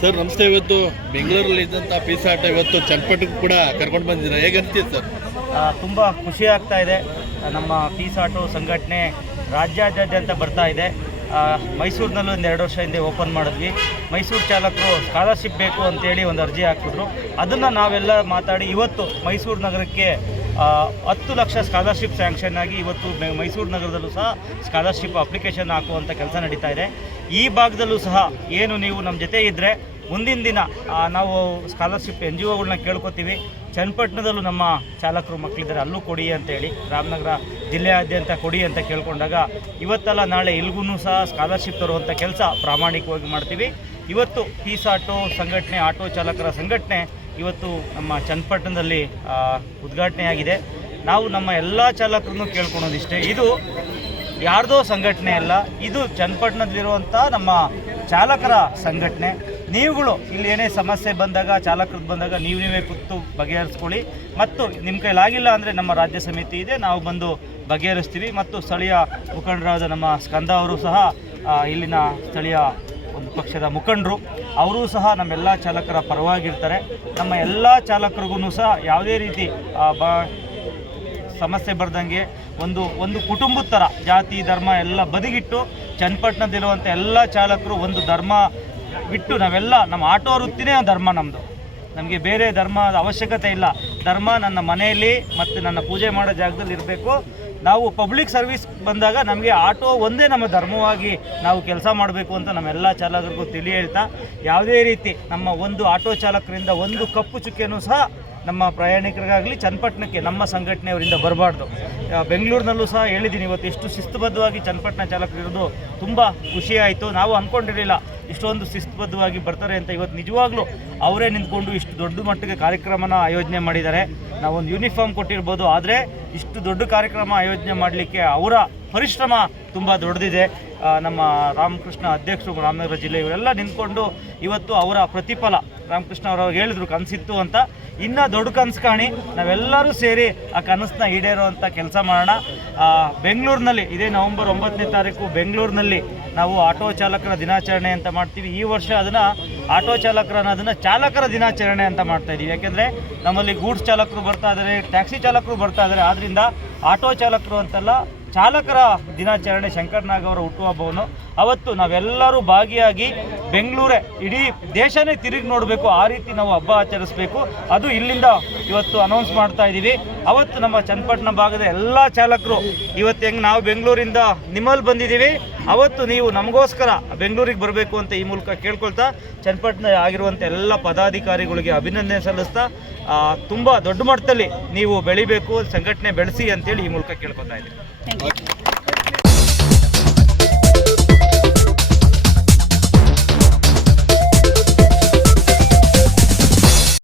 Sir ನಮಸ್ತೆ. ಇವತ್ತು ಬೆಂಗಳೂರಲ್ಲಿ ಇದ್ದಂಥ ಪೀಸ್ ಆಟ ಇವತ್ತು ಚನ್ನಪಟ್ಟಣಕ್ಕೆ ಕೂಡ ಕರ್ಕೊಂಡು ಬಂದಿದ್ದೀರಾ, ಹೇಗೆ ಅನಿಸ್ತಿದೆ ಸರ್? ತುಂಬ ಖುಷಿ ಆಗ್ತಾ ಇದೆ. ನಮ್ಮ ಪೀಸ್ ಆಟೋ ಸಂಘಟನೆ ರಾಜ್ಯಾದ್ಯಂತ ಬರ್ತಾ ಇದೆ. ಮೈಸೂರಿನಲ್ಲೂ ಒಂದು 2 ವರ್ಷ ಹಿಂದೆ ಓಪನ್ ಮಾಡಿದ್ವಿ. ಮೈಸೂರು ಚಾಲಕರು ಸ್ಕಾಲರ್ಶಿಪ್ ಬೇಕು ಅಂತೇಳಿ ಒಂದು ಅರ್ಜಿ ಹಾಕಿದ್ರು. ಅದನ್ನು ನಾವೆಲ್ಲ ಮಾತಾಡಿ ಇವತ್ತು ಮೈಸೂರು ನಗರಕ್ಕೆ 10 ಲಕ್ಷ ಸ್ಕಾಲರ್ಶಿಪ್ ಸ್ಯಾಂಕ್ಷನ್ ಆಗಿ ಇವತ್ತು ಮೈಸೂರು ನಗರದಲ್ಲೂ ಸಹ ಸ್ಕಾಲರ್ಶಿಪ್ ಅಪ್ಲಿಕೇಶನ್ ಹಾಕುವಂಥ ಕೆಲಸ ನಡೀತಾ ಇದೆ. ಈ ಭಾಗದಲ್ಲೂ ಸಹ ಏನು ನೀವು ನಮ್ಮ ಜೊತೆ ಇದ್ದರೆ ಮುಂದಿನ ದಿನ ನಾವು ಸ್ಕಾಲರ್ಶಿಪ್ NGOಗಳನ್ನ ಕೇಳ್ಕೊತೀವಿ. ಚನ್ನಪಟ್ಟಣದಲ್ಲೂ ನಮ್ಮ ಚಾಲಕರು ಮಕ್ಕಳಿದ್ದಾರೆ, ಅಲ್ಲೂ ಕೊಡಿ ಅಂತೇಳಿ, ರಾಮನಗರ ಜಿಲ್ಲೆಯಾದ್ಯಂತ ಕೊಡಿ ಅಂತ ಕೇಳ್ಕೊಂಡಾಗ ಇವತ್ತಲ್ಲ ನಾಳೆ ಇಲ್ಗೂ ಸಹ ಸ್ಕಾಲರ್ಶಿಪ್ ತರುವಂಥ ಕೆಲಸ ಪ್ರಾಮಾಣಿಕವಾಗಿ ಮಾಡ್ತೀವಿ. ಇವತ್ತು ಪೀಸ್ ಆಟೋ ಸಂಘಟನೆ, ಆಟೋ ಚಾಲಕರ ಸಂಘಟನೆ ಇವತ್ತು ನಮ್ಮ ಚನ್ನಪಟ್ಟಣದಲ್ಲಿ ಉದ್ಘಾಟನೆಯಾಗಿದೆ. ನಾವು ನಮ್ಮ ಎಲ್ಲ ಚಾಲಕರನ್ನು ಕೇಳ್ಕೊಳೋದಿಷ್ಟೇ, ಇದು ಯಾರ್ದೋ ಸಂಘಟನೆ ಅಲ್ಲ, ಇದು ಚನ್ನಪಟ್ಟಣದಲ್ಲಿರುವಂಥ ನಮ್ಮ ಚಾಲಕರ ಸಂಘಟನೆ. ನೀವುಗಳು ಇಲ್ಲಿ ಏನೇ ಸಮಸ್ಯೆ ಬಂದಾಗ, ಚಾಲಕರದ್ದು ಬಂದಾಗ ನೀವೇ ಕೂತು ಬಗೆಹರಿಸ್ಕೊಳ್ಳಿ. ಮತ್ತು ನಿಮ್ಮ ಕೈಲಾಗಿಲ್ಲ ಅಂದರೆ ನಮ್ಮ ರಾಜ್ಯ ಸಮಿತಿ ಇದೆ, ನಾವು ಬಂದು ಬಗೆಹರಿಸ್ತೀವಿ. ಮತ್ತು ಸ್ಥಳೀಯ ಮುಖಂಡರಾದ ನಮ್ಮ ಸ್ಕಂದ ಅವರು ಸಹ ಇಲ್ಲಿನ ಸ್ಥಳೀಯ ಒಂದು ಪಕ್ಷದ ಮುಖಂಡರು, ಅವರೂ ಸಹ ನಮ್ಮೆಲ್ಲ ಚಾಲಕರ ಪರವಾಗಿರ್ತಾರೆ. ನಮ್ಮ ಎಲ್ಲ ಚಾಲಕರಿಗೂ ಸಹ ಯಾವುದೇ ರೀತಿ ಸಮಸ್ಯೆ ಬರ್ದಂಗೆ ಒಂದು ಕುಟುಂಬದ ಥರ ಜಾತಿ ಧರ್ಮ ಎಲ್ಲ ಬದಿಗಿಟ್ಟು ಚನ್ನಪಟ್ಟಣದಲ್ಲಿರುವಂಥ ಎಲ್ಲ ಚಾಲಕರು ಒಂದು ಧರ್ಮ ಬಿಟ್ಟು ನಾವೆಲ್ಲ ನಮ್ಮ ಆಟೋ ವೃತ್ತಿನೇ ಧರ್ಮ ನಮ್ಮದು. ನಮಗೆ ಬೇರೆ ಧರ್ಮದ ಅವಶ್ಯಕತೆ ಇಲ್ಲ. ಧರ್ಮ ನನ್ನ ಮನೆಯಲ್ಲಿ ಮತ್ತು ನನ್ನ ಪೂಜೆ ಮಾಡೋ ಜಾಗದಲ್ಲಿ ಇರಬೇಕು. ನಾವು ಪಬ್ಲಿಕ್ ಸರ್ವಿಸ್ ಬಂದಾಗ ನಮಗೆ ಆಟೋ ಒಂದೇ ನಮ್ಮ ಧರ್ಮವಾಗಿ ನಾವು ಕೆಲಸ ಮಾಡಬೇಕು ಅಂತ ನಮ್ಮೆಲ್ಲ ಚಾಲಕರಿಗೂ ತಿಳಿ ಹೇಳ್ತಾ, ಯಾವುದೇ ರೀತಿ ನಮ್ಮ ಒಂದು ಆಟೋ ಚಾಲಕರಿಂದ ಒಂದು ಕಪ್ಪು ಚುಕ್ಕೆನೂ ಸಹ ನಮ್ಮ ಪ್ರಯಾಣಿಕರಿಗಾಗಲಿ ಚನ್ನಪಟ್ಟಣಕ್ಕೆ ನಮ್ಮ ಸಂಘಟನೆಯವರಿಂದ ಬರಬಾರ್ದು. ಬೆಂಗಳೂರಿನಲ್ಲೂ ಸಹ ಹೇಳಿದ್ದೀನಿ, ಇವತ್ತು ಎಷ್ಟು ಶಿಸ್ತುಬದ್ಧವಾಗಿ ಚನ್ನಪಟ್ಟಣ ಚಾಲಕರಿರೋದು ತುಂಬ ಖುಷಿಯಾಯಿತು. ನಾವು ಅಂದ್ಕೊಂಡಿರಲಿಲ್ಲ ಇಷ್ಟೊಂದು ಶಿಸ್ತುಬದ್ಧವಾಗಿ ಬರ್ತಾರೆ ಅಂತ. ಇವತ್ತು ನಿಜವಾಗ್ಲೂ ಅವರೇ ನಿಂತ್ಕೊಂಡು ಇಷ್ಟು ದೊಡ್ಡ ಮಟ್ಟಿಗೆ ಕಾರ್ಯಕ್ರಮನ ಆಯೋಜನೆ ಮಾಡಿದ್ದಾರೆ. ನಾವೊಂದು ಯೂನಿಫಾರ್ಮ್ ಕೊಟ್ಟಿರ್ಬೋದು, ಆದರೆ ಇಷ್ಟು ದೊಡ್ಡ ಕಾರ್ಯಕ್ರಮ ಆಯೋಜನೆ ಮಾಡಲಿಕ್ಕೆ ಅವರ ಪರಿಶ್ರಮ ತುಂಬ ದೊಡ್ಡದಿದೆ. ನಮ್ಮ ರಾಮಕೃಷ್ಣ ಅಧ್ಯಕ್ಷರು ರಾಮನಗರ ಜಿಲ್ಲೆ ಇವರೆಲ್ಲ ನಿಂತ್ಕೊಂಡು ಇವತ್ತು ಅವರ ಪ್ರತಿಫಲ, ರಾಮಕೃಷ್ಣ ಅವರು ಹೇಳಿದ್ರು ಕನಸಿತ್ತು ಅಂತ, ಇನ್ನೂ ದೊಡ್ಡ ಕನಸು ಕಾಣಿ, ನಾವೆಲ್ಲರೂ ಸೇರಿ ಆ ಕನಸನ್ನ ಈಡೇರುವಂಥ ಕೆಲಸ ಮಾಡೋಣ. ಬೆಂಗಳೂರಿನಲ್ಲಿ ಇದೇ ನವೆಂಬರ್ 9ನೇ ತಾರೀಕು ಬೆಂಗಳೂರಿನಲ್ಲಿ ನಾವು ಆಟೋ ಚಾಲಕರ ದಿನಾಚರಣೆ ಅಂತ ಮಾಡ್ತೀವಿ. ಈ ವರ್ಷ ಅದನ್ನು ಆಟೋ ಚಾಲಕರ ಅನ್ನೋದನ್ನು ಚಾಲಕರ ದಿನಾಚರಣೆ ಅಂತ ಮಾಡ್ತಾಯಿದ್ದೀವಿ. ಯಾಕೆಂದರೆ ನಮ್ಮಲ್ಲಿ ಗೂಡ್ಸ್ ಚಾಲಕರು ಬರ್ತಾ ಇದ್ದಾರೆ, ಟ್ಯಾಕ್ಸಿ ಚಾಲಕರು ಬರ್ತಾ ಇದ್ದಾರೆ. ಆದ್ದರಿಂದ ಆಟೋ ಚಾಲಕರು ಅಂತಲ್ಲ, ಚಾಲಕರ ದಿನಾಚರಣೆ ಶಂಕರ್ನಾಗ್ ಅವರ ಹುಟ್ಟುಹಬ್ಬವನ್ನು ಅವತ್ತು ನಾವೆಲ್ಲರೂ ಭಾಗಿಯಾಗಿ ಬೆಂಗಳೂರೇ ಇಡೀ ದೇಶನೇ ತಿರುಗಿ ನೋಡಬೇಕು, ಆ ರೀತಿ ನಾವು ಹಬ್ಬ ಆಚರಿಸಬೇಕು. ಅದು ಇಲ್ಲಿಂದ ಇವತ್ತು ಅನೌನ್ಸ್ ಮಾಡ್ತಾ ಇದ್ದೀವಿ. ಅವತ್ತು ನಮ್ಮ ಚನ್ನಪಟ್ಟಣ ಭಾಗದ ಎಲ್ಲ ಚಾಲಕರು ಇವತ್ತು ಹೆಂಗೆ ನಾವು ಬೆಂಗಳೂರಿಂದ ನಿಮ್ಮಲ್ಲಿ ಬಂದಿದ್ದೀವಿ, ಅವತ್ತು ನೀವು ನಮಗೋಸ್ಕರ ಬೆಂಗಳೂರಿಗೆ ಬರಬೇಕು ಅಂತ ಈ ಮೂಲಕ ಕೇಳ್ಕೊಳ್ತಾ, ಚನ್ನಪಟ್ಟಣ ಆಗಿರುವಂಥ ಎಲ್ಲ ಪದಾಧಿಕಾರಿಗಳಿಗೆ ಅಭಿನಂದನೆ ಸಲ್ಲಿಸ್ತಾ, ತುಂಬ ದೊಡ್ಡ ಮಟ್ಟದಲ್ಲಿ ನೀವು ಬೆಳಿಬೇಕು, ಸಂಘಟನೆ ಬೆಳೆಸಿ ಅಂತೇಳಿ ಈ ಮೂಲಕ ಕೇಳ್ಕೊತಾ ಇದ್ದೀವಿ.